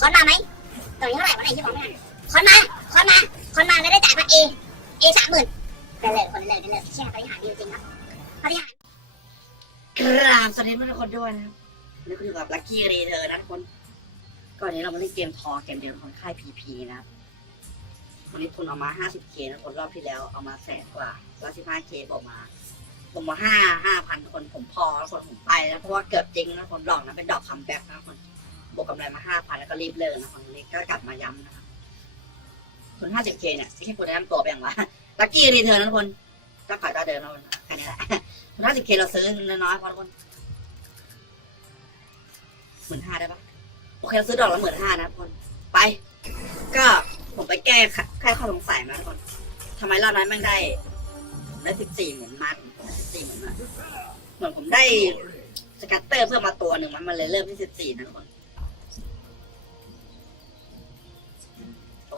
คอนมาไหมตรงนี้เท่าไหร่วะไหนที่บอกไม่ทันคอนมาคอนมาคอนมาแล้วได้จ่ายมาเอเอสามหมื่นได้เลยคนเลยได้เลยเชี่ยปฏิหารดีจริงครับปฏิหารกราบสวัสดีทุกคนด้วยนะครับนี่คืออยู่กับลักกี้รีเธอนะทุกคนก่อนนี้เรามาเล่นเกมทอเกมเดียวของค่ายพีพีนะครับวันนี้ทุนเอามา 50k นะคนรอบที่แล้วเอามาแสนกว่าแล้ว 15k บอกมาผมมาห้าห้าพันคนผมพอแล้วคนผมไปแล้วเพราะว่าเกือบจริงนะผมดอกนะเป็นดอกคัมแบ็กนะคน บวกกำไรมาห้าพันแล้วก็รีบเลิกนะคนนี้ก็กลับมาย้ำนะครับทุน 50k เคเนี่ยไม่ใช่คนแนะนำตัวไปอย่างวะลักกี้รีเธอนนะทุกคนก็ขายตาเดิมนะคนแค่นี้แหละทุน 50k เคเราซื้อน้อยๆพอทุกคนหมื่นห้าได้ปะโอเคเราซื้อดอกละหมื่นห้านะทุกคนไป ก็ผมไปแก้ค่ะแค่ข้อสงสัยมาทุกคนทำไมรอบนั้นแม่งได้ได้สิบสี่เหมือนมาสิบสี่เหมือนมาเหมือนผมได้สกัตเตอร์เพิ่มมาตัวหนึ่งมันมันเลยเริ่มที่สิบสี่นะทุกคน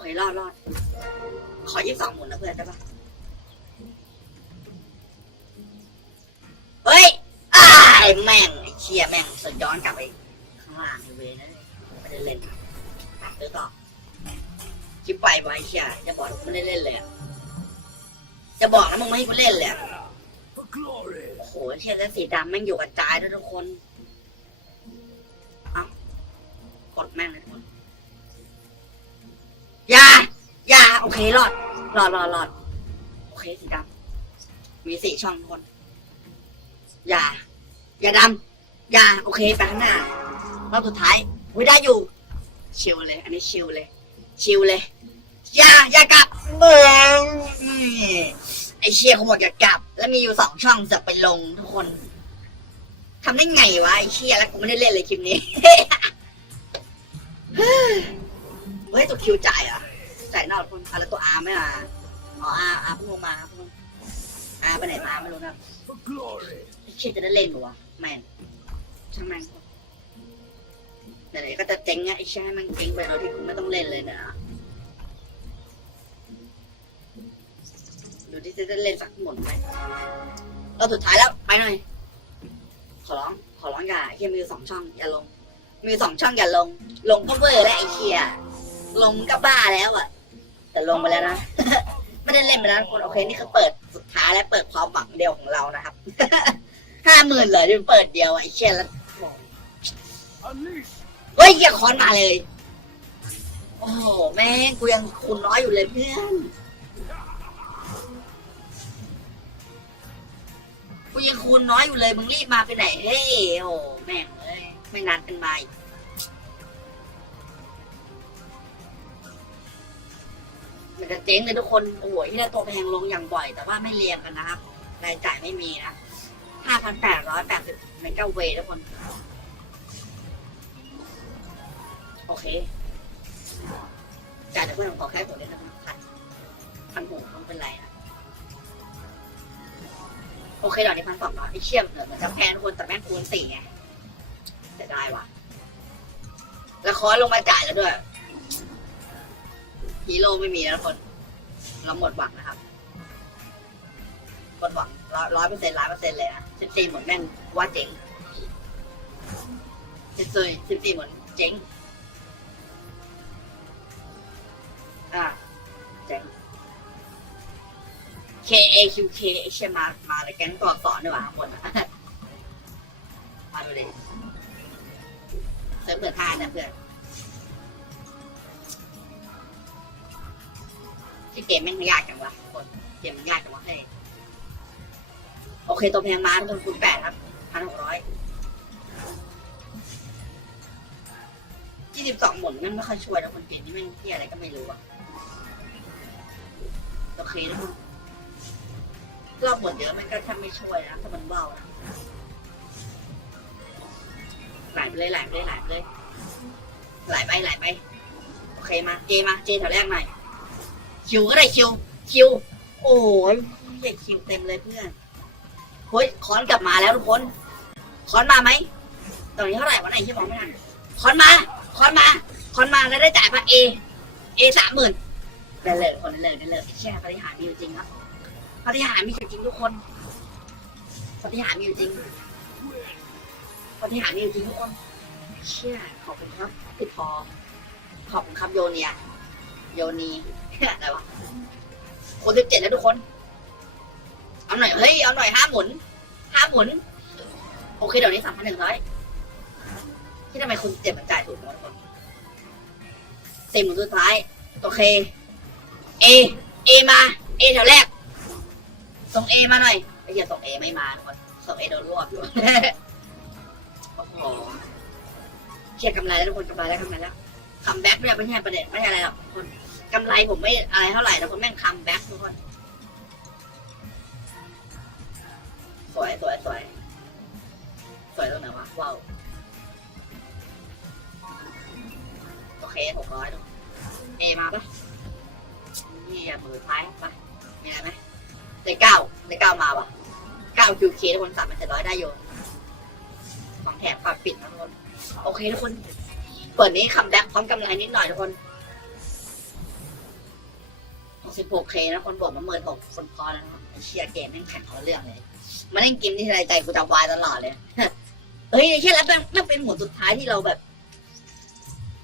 โอเครอดรอด ขอยี่สิบสองหมุนนะเพื่อนได้ปะเฮ้ยอ้ายแม่งไอ้เชียแม่งสย้อนกลับไปข้างล่างในเวนั่นเลยไม่ได้เล่นซื้อต่อคลิปไปไว้เชียจะบอกไม่ได้เล่นเลยอะจะบอกนะมึงไม่ให้กูเล่นเลยอะโอ้โหเชียแล้วสีดำแม่งอยู่กับจายด้วยทุกคน เอ้ากดแม่งเลย อย่าโอเครอดรอดรอดรอดโอเคสีดำมีสี่ช่องทุกคน อย่า อย่าดำอย่าโอเคไปข้างหน้ารอบสุดท้ายวิได้อยู่ ชิลเลย อันนี้ชิลเลย ชิลเลย อย่า อย่ากลับเมืองไอเชียเขาบอกอย่ากลับ แล้วมีอยู่สองช่องจะไปลงทุกคนทำได้ไงวะไอเชียแล้วกูไม่ได้เล่นเลยคลิปนี้เฮ้ยตัวคิวจ่ายอะายนอกคนอะไรตัวอาร์ไม่มาอ๋ออาร์อาร์เพิ่งลงมาเพิ่งอาร์ไปไหนมาไม่รู้นะ For glory! เชียจะได้เล่นหรอวะแม่งช่างแม่งไหนๆก็จะเจ๊งอะไอ้เช่ให้มันเจ๊งไปโดยที่คุณไม่ต้องเล่นเลยนะดูที่จะได้เล่นสักหมดไหมเราสุดท้ายแล้วไปหน่อย ขอร้องขอร้องอย่าเฮียมีอยู่สองช่องอย่าลง มีอยู่สองช่องอย่าลง ลงก็เวอร์แล้วไอ้เชียลงก็บ้าแล้วอะ แต่ลงไปแล้วนะ ไม่ได้เล่นไปแล้วทุกคนโอเคนี่คือเปิดสุดท้ายและเปิดความหวังเดียวของเรานะครับห้าหมื่นเลยที่เปิดเดียวไอ้เชียแล้วเฮ้ยอย่าคอนมาเลย โอ้โหแม่งกูยังคุณน้อยอยู่เลยเพื่อนกูยังคูณน้อยอยู่เลยมึงรีบมาไปไหนเฮ้ยโอ้โหแม่งเอ้ยไม่นัดกันมาอีก จะเจ๊งเลยทุกคนโอ้โหที่ได้ตัวแพงลงอย่างบ่อย แต่ว่าไม่เรียงกันนะครับรายจ่ายไม่มีนะห้าพันแปดร้อยแปดสิบเมกะเวทุกคน โอเคจ่ายแต่เพื่อนผมขอแค่ผมได้นะพันพันหกไม่เป็นไรนะโอเคดอกนี้พันสองร้อยไอเชี่ยมเหมือนจะแพงทุกคนแต่แม่งคูณสี่ไงจะได้ว่ะ แล้วคอร์สลงมาจ่ายแล้วด้วย ฮีโร่ไม่มีแล้วทุกคนเราหมดหวังนะครับหมดหวังร้อยเปอร์เซ็นต์ร้อยเปอร์เซ็นต์เลยนะสิบสี่หมดแม่งว่าเจ๋งสิบสี่สิบสี่หมดเจ๋งอ่าเจ๋ง K A Q K เชี่ยมามาเลยแก๊งตัวอักษรดีกว่าข้างบนอะมาดูดิเซิร์ฟเปิดท่านะเพื่อน ที่เกมแม่งยากจังวะคนเกมมันยากจังวะเฮ้ยโอเคตัวแพงมาทุกคนคูณแปดครับพันหกร้อยยี่สิบสองหมุนแม่งไม่ค่อยช่วยนะคนเกมนี่แม่งเที่ยอะไรก็ไม่รู้อะโอเคนะคุณรอบหมดเยอะมันก็แทบไม่ช่วยนะถ้ามันเบานะหลไปเลยหลไปเลยหลไปเลยไหลไปไหลไปโอเคมาเจมาเจแถวแรกหน่อย คิวก็ได้คิว คิว โอ้ยเรียกคิวเต็มเลยเพื่อนเฮ้ยคอนกลับมาแล้วทุกคนคอนมาไหมตอนนี้เท่าไหร่วันไหนที่บอกไม่ทันคอนมาคอนมาคอนมาแล้วได้จ่ายมาเอเอสามหมื่นได้เลยคนได้เลยได้เลยแช่ปฏิหารมีอยู่จริงครับปฏิหารมีอยู่จริงทุกคนปฏิหารมีอยู่จริงปฏิหารมีอยู่จริงทุกคนเชี่ยขอบคุณครับพี่พอขอบคุณครับโยเนียโยนี อะไรวะคนสิบเจ็ดแล้วทุกคน เอาหน่อย เฮ้ย เอาหน่อยห้าหมุนห้าหมุน โอเค เดี๋ยวนี้สามพันหนึ่งร้อยที่ทำไมคุณเจ็บมันจ่ายถูกน้อยคนสี่หมุนสุดท้าย โอเค เอ เอมา เอแถวแรก ส่งเอมาหน่อยไอ้เหี้ยส่งเอไม่มาทุกคนส่งเอโดนรวบอยู่โอ้โหเคลียร์กำไรแล้วทุกคนกำไรแล้วกำไรแล้วคัมแบ็กด้วยไม่ใช่ประเด็นไม่ใช่อะไรหรอกทุกคน กำไรผมไม่อะไรเท่าไหร่แต่คนแม่งคัมแบ็กทุกคน สวยสวยสวยสวยตรงไหนวะว้าวโอเคหกร้อยดูเอมาปะนี่อะมือท้ายปะมีอะไรไหมเลขเก้าเลขเก้ามาปะเก้าคิวเคทุกคนสามพันเจ็ดร้อยได้อยู่ของแถมฝากปิดนะทุกคน โอเคทุกคน เปิดนี้คัมแบ็กพร้อมกำไรนิดหน่อยทุกคน 16 k นะคนบอกมาเมินหกคนพอแล้วนะไอ้เชียเกมแม่งแข่งคนละเรื่องเลย มาเล่นเกมที่ไรใจกูจะวายตลอดเลย เฮ้ยไอ้เชี่ยแล้วมันมันเป็นหมุนสุดท้ายที่เราแบบ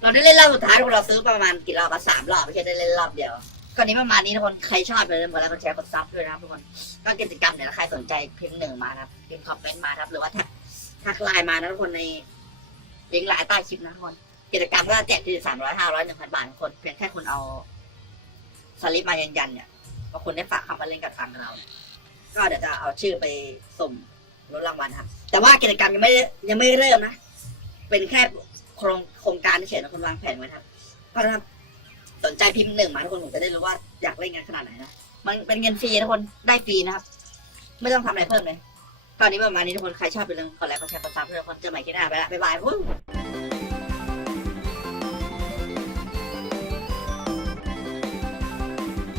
เราได้เล่นรอบสุดท้ายทุกคนเราซื้อประมาณกี่รอบอะสามรอบไม่ใช่ได้เล่นรอบเดียวก็นี้ประมาณนี้ทุกคนใครชอบอย่าลืมดไลค์กดแชร์กดซับด้วยนะครับทุกคนก็กิจกรรมเนี่ยถ้าใครสนใจพิมพ์หนึ่งมาครับพิมพ์คอมเมนต์มาครับหรือว่าทักทักไลน์มานะทุกคนในลิงก์ไลน์ใต้คลิปนะทุกคนกิจกรรมก็แจกที่สามร้อยห้าร้อยหนึ่งพันบาททุกคนเพียงแค่คุณเอา สลิปมายันยันเนี่ยว่าคุณได้ฝากคำมาเล่นกับทางเราเนี่ยก็เดี๋ยวจะเอาชื่อไปส่งรถรางวัลครับ แต่ว่ากิจกรรมยังไม่ยังไม่เริ่มนะ เป็นแค่โครงโครงการเฉยๆนะคนวางแผนไว้ครับก็ถ้าสนใจพิมพ์หนึ่งมาทุกคนผมจะได้รู้ว่าอยากเล่นกันขนาดไหนนะ มันเป็นเงินฟรีทุกคนได้ฟรีนะครับ ไม่ต้องทำอะไรเพิ่มเลย ตอนนี้ประมาณนี้ทุกคนใครชอบไปเรื่องกดไลค์กดแชร์กดซับเพื่อนทุกคนเจอใหม่คลิปหน้าไปละบ๊ายบายวู้